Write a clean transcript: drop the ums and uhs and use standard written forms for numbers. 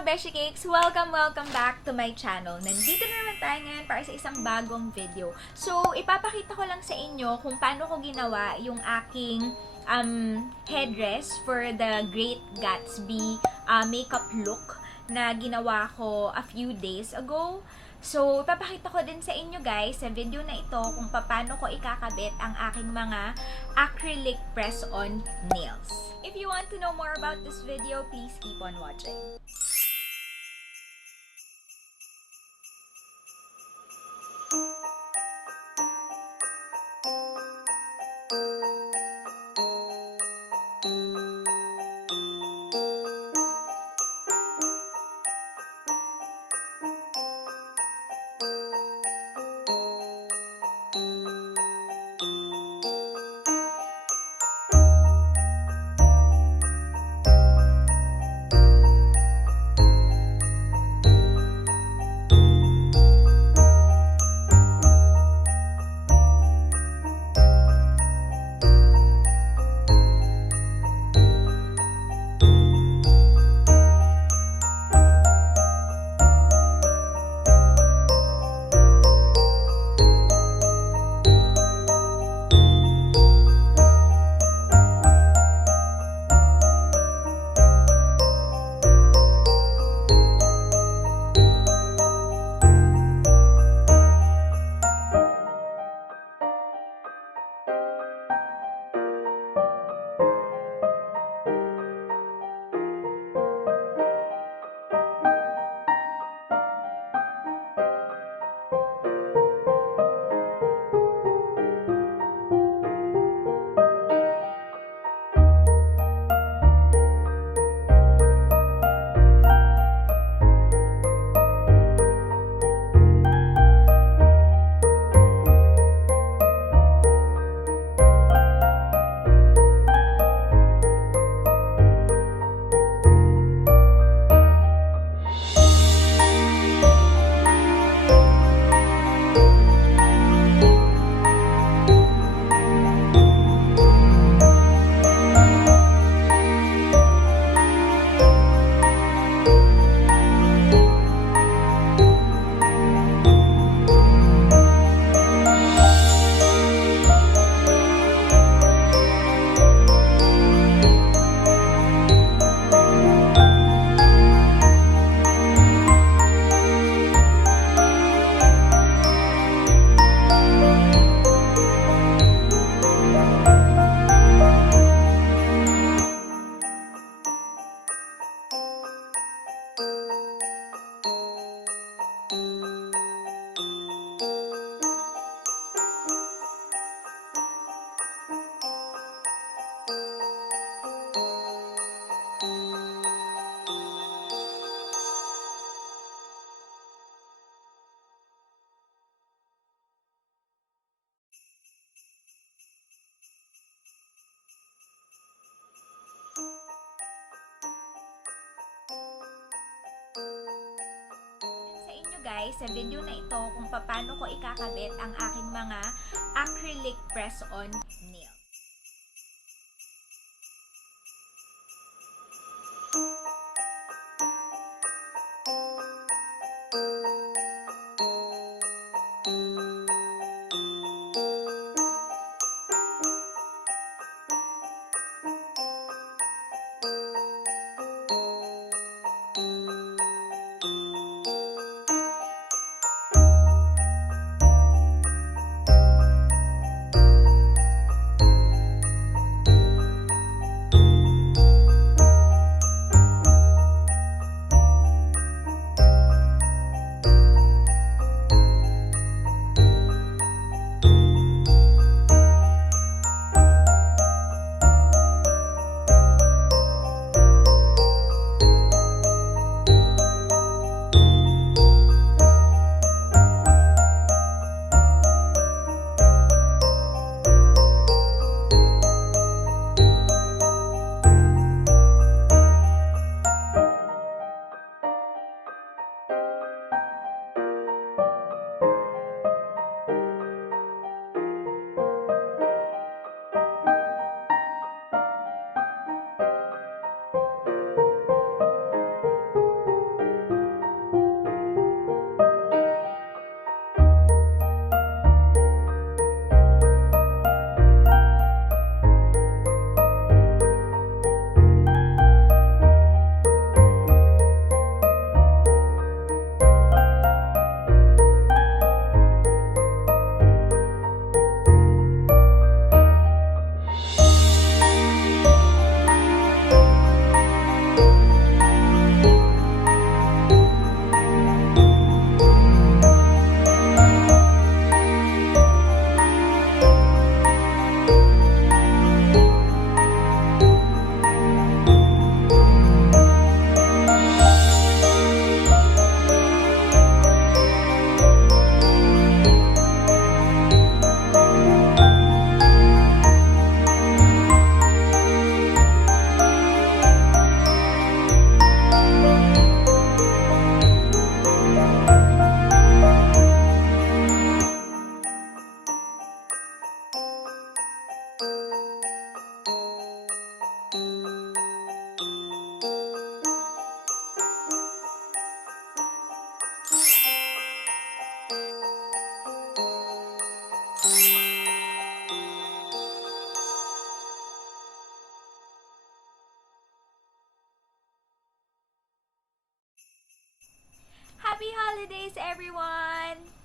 mga Beshi Cakes! Welcome back to my channel. Nandito na naman tayo ngayon para sa isang bagong video. So, ipapakita ko lang sa inyo kung paano ko ginawa yung aking headdress for the Great Gatsby makeup look na ginawa ko a few days ago. So, papakita ko din sa inyo guys sa video na ito kung paano ko ikakabit ang aking mga acrylic press-on nails. If you want to know more about this video, please keep on watching. Sa inyo guys, sa video na ito kung paano ko ikakabit ang aking mga acrylic press-on nail. holidays, everyone!